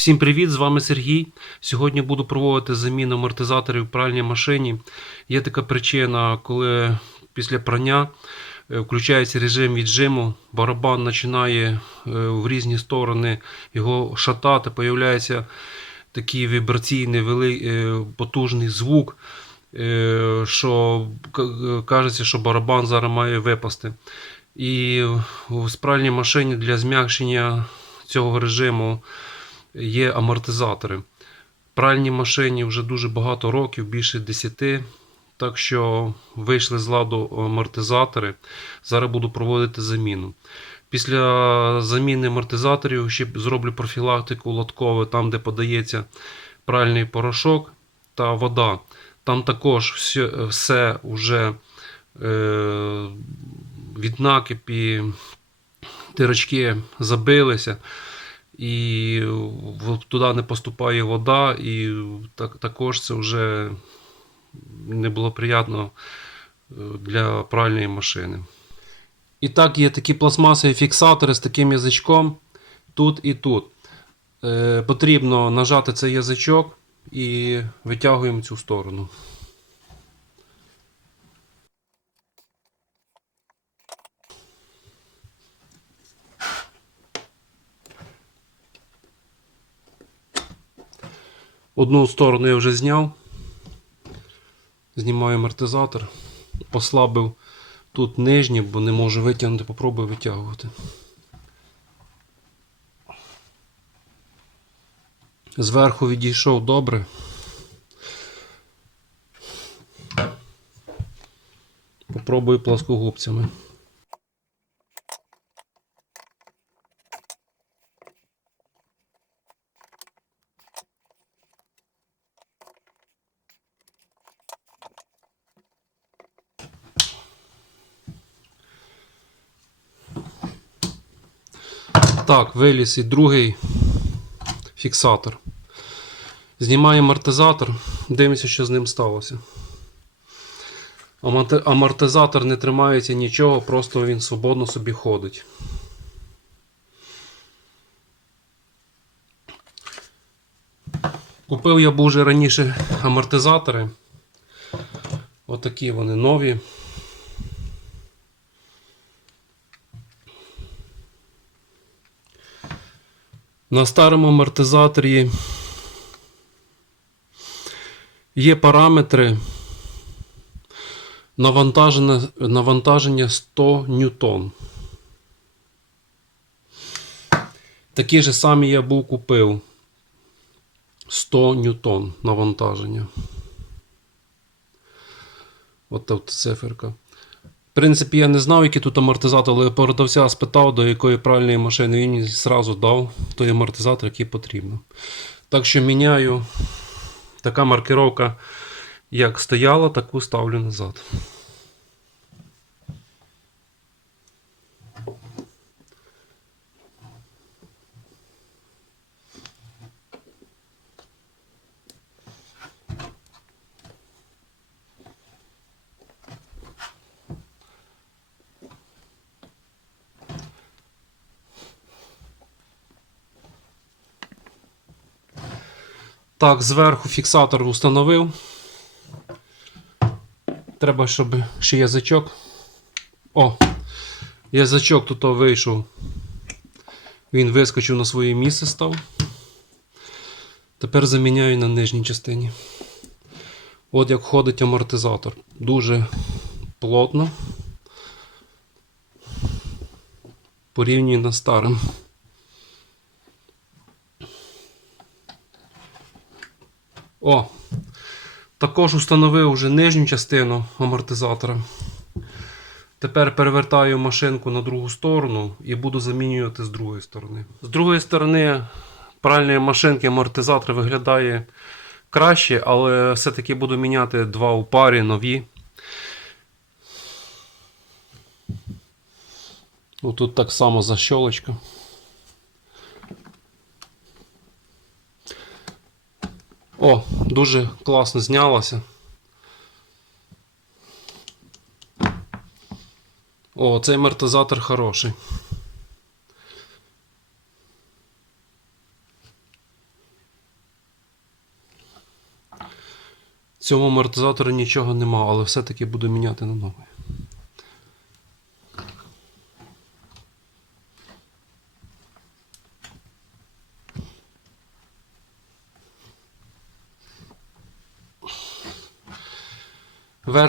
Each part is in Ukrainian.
Всім привіт! З вами Сергій. Сьогодні буду проводити заміну амортизаторів в пральній машині. Є така причина, коли після прання е, включається режим віджиму, барабан починає е, в різні сторони його шатати, появляється такий вібраційний е, потужний звук, що кажеться, що барабан зараз має випасти. І в спральній машині для зм'якшення цього режиму є амортизатори. В пральній машині вже дуже багато років, більше 10. Так що вийшли з ладу амортизатори. Зараз буду проводити заміну. Після заміни амортизаторів ще зроблю профілактику лоткове, там, де подається пральний порошок та вода. Там також все, все вже е, від накипі дирочки забилися і туди не поступає вода, і так, також це вже не було приємно е, для пральної машини. І так, є такі пластмасові фіксатори з таким язичком тут і тут. Е, потрібно нажати цей язичок і витягуємо цю сторону. Одну сторону я вже зняв. Знімаю амортизатор. Послабив тут нижнє, бо не можу витягнути, попробую витягувати. Зверху відійшов добре. Попробую плоскогубцями. Так, виліз і другий фіксатор. Знімаємо амортизатор, дивимося, що з ним сталося. Амортизатор не тримається нічого, просто він свободно собі ходить. Купив я був вже раніше амортизатори. Отакі вони нові. На старому амортизаторі є параметри навантаження, навантаження 100 ньютон. Такі ж самі я був купив 100 ньютон навантаження. От тут циферка. В принципі, я не знав, які тут амортизатор, але продавця спитав, до якої правильної машини він зразу дав той амортизатор, який потрібно. Так що міняю така маркировка, як стояла, таку ставлю назад. Так, зверху фіксатор установив. Треба, щоб ще язичок. О! Язичок тут вийшов. Він вискочив на своє місце став. Тепер заміняю на нижній частині. От як ходить амортизатор. Дуже плотно. Порівнюю на старим. О! Також установив вже нижню частину амортизатора. Тепер перевертаю машинку на другу сторону і буду замінювати з другої сторони. З другої сторони, пральної машинки амортизатор виглядає краще, але все-таки буду міняти два у парі нові. Ну, Тут так само защолочка. О, дуже класно знялася. О, цей амортизатор хороший. В цьому амортизаторі нічого нема, але все-таки буду міняти на новий.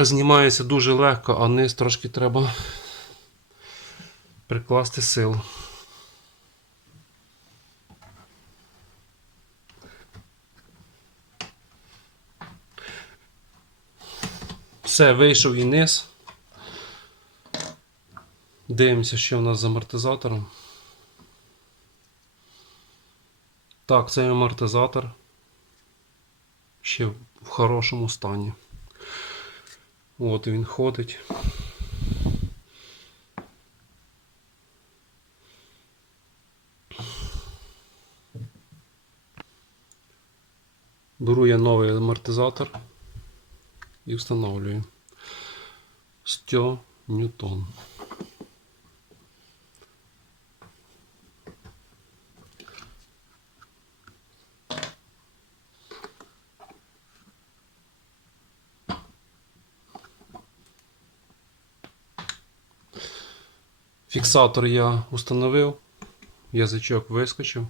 Верх знімається дуже легко, а низ трошки треба прикласти сил. Все, вийшов і низ. Дивимося, що в нас з амортизатором. Так, цей амортизатор ще в хорошому стані. От він ходить. Беру я новий амортизатор і встановлюю. 100 ньютон. Фіксатор я установив, язичок вискочив.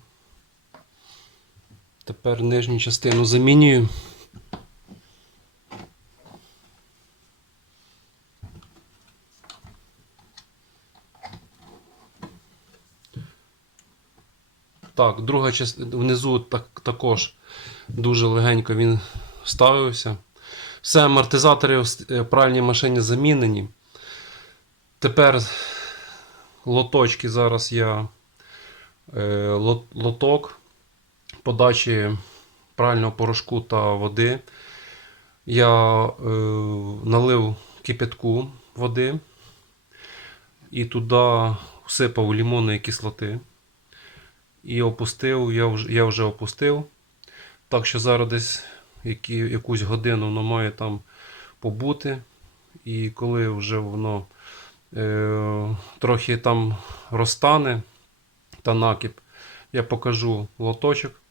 Тепер нижню частину замінюю. Так, друга частина внизу так, також дуже легенько він ставився. Все, амортизатори в е, пральній машині замінені. Тепер лоточки зараз я е, лот- лоток подачі прального порошку та води. Я е, налив кипятку води і туди всипав лимонної кислоти. І опустив, я вже, я вже опустив. Так що зараз десь які, якусь годину воно має там побути. І коли вже воно трохи там розтане та накип, я покажу лоточок.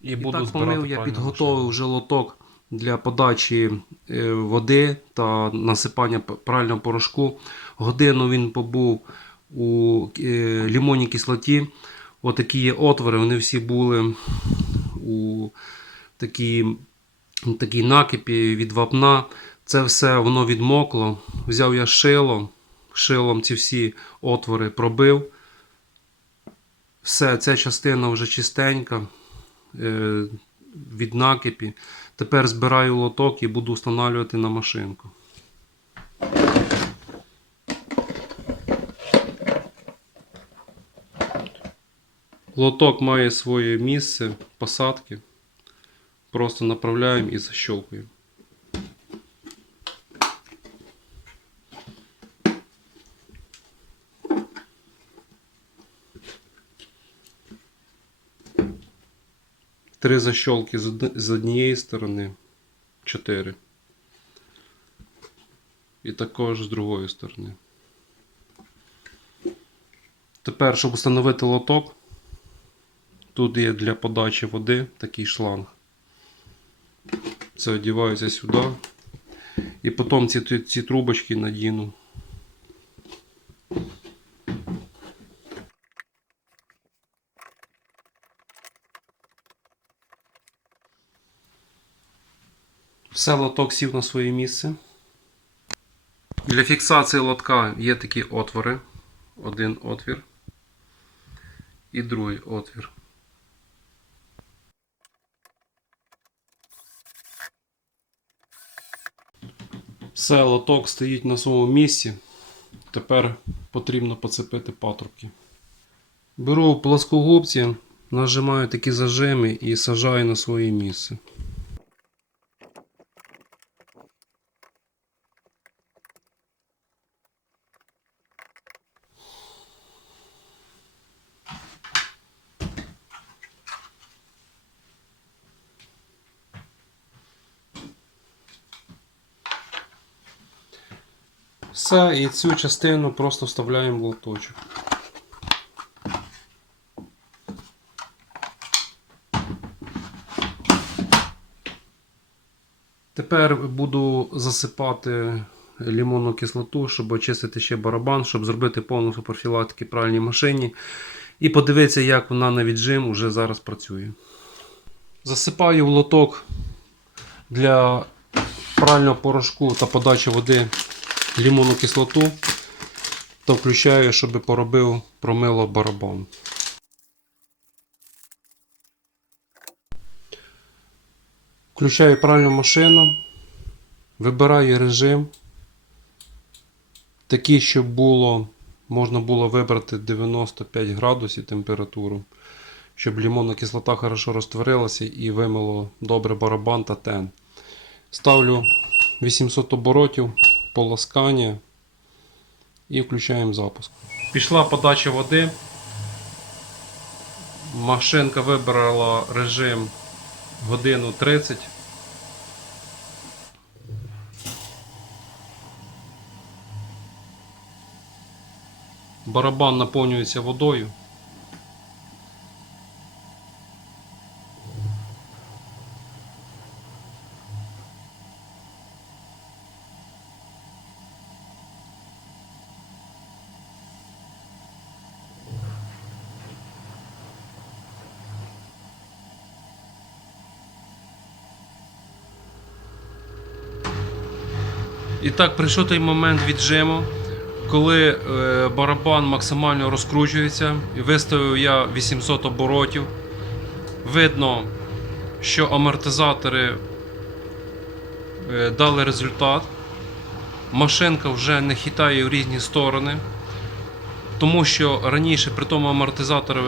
І, буду так помив, я підготовив вже лоток для подачі е, води та насипання прального порошку. Годину він побув у е, лімонній кислоті. Отакі є отвори, вони всі були у такій, такій накипі від вапна. Це все воно відмокло. Взяв я шило, шилом ці всі отвори пробив. Все, ця частина вже чистенька е, від накипі. Тепер збираю лоток і буду встановлювати на машинку. Лоток має своє місце посадки. Просто направляємо і защелкуємо. Три защолки з однієї сторони, чотири. І також з другої сторони. Тепер, щоб встановити лоток, тут є для подачі води такий шланг. Це одівається сюди. І потім ці, ці трубочки надіну. Все лоток сів на своє місце. Для фіксації лотка є такі отвори. Один отвір і другий отвір. Все, лоток стоїть на своєму місці. Тепер потрібно поцепити патрубки. Беру плоскогубці, нажимаю такі зажими і сажаю на своє місце. Все, і цю частину просто вставляємо в лоточок. Тепер буду засипати лимонну кислоту, щоб очистити ще барабан, щоб зробити повну суперфілактики пральній машині. І подивитися, як вона на віджим уже зараз працює. Засипаю в лоток для прального порошку та подачі води лимонну кислоту та включаю, щоб поробив промило барабан. Включаю пральну машину, вибираю режим. Такий, щоб було, можна було вибрати 95 градусів температуру, щоб лимонна кислота хорошо розтворилася і вимило добре барабан та тен. Ставлю 800 оборотів, полоскання і включаємо запуск. Пішла подача води. Машинка вибрала режим годину 30. Барабан наповнюється водою. І так, прийшов той момент віджиму, коли е, барабан максимально розкручується. І виставив я 800 оборотів. Видно, що амортизатори е, дали результат. Машинка вже не хитає в різні сторони. Тому що раніше при тому амортизаторі,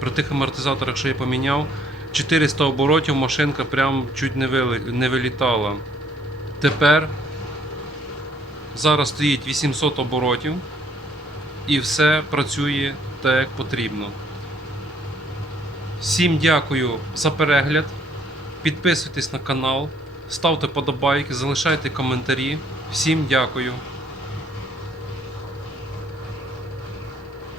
при тих амортизаторах, що я поміняв, 400 оборотів машинка прям чуть не, вилітала. Тепер Зараз стоїть 800 оборотів і все працює так, як потрібно. Всім дякую за перегляд. Підписуйтесь на канал, ставте подобайки, залишайте коментарі. Всім дякую.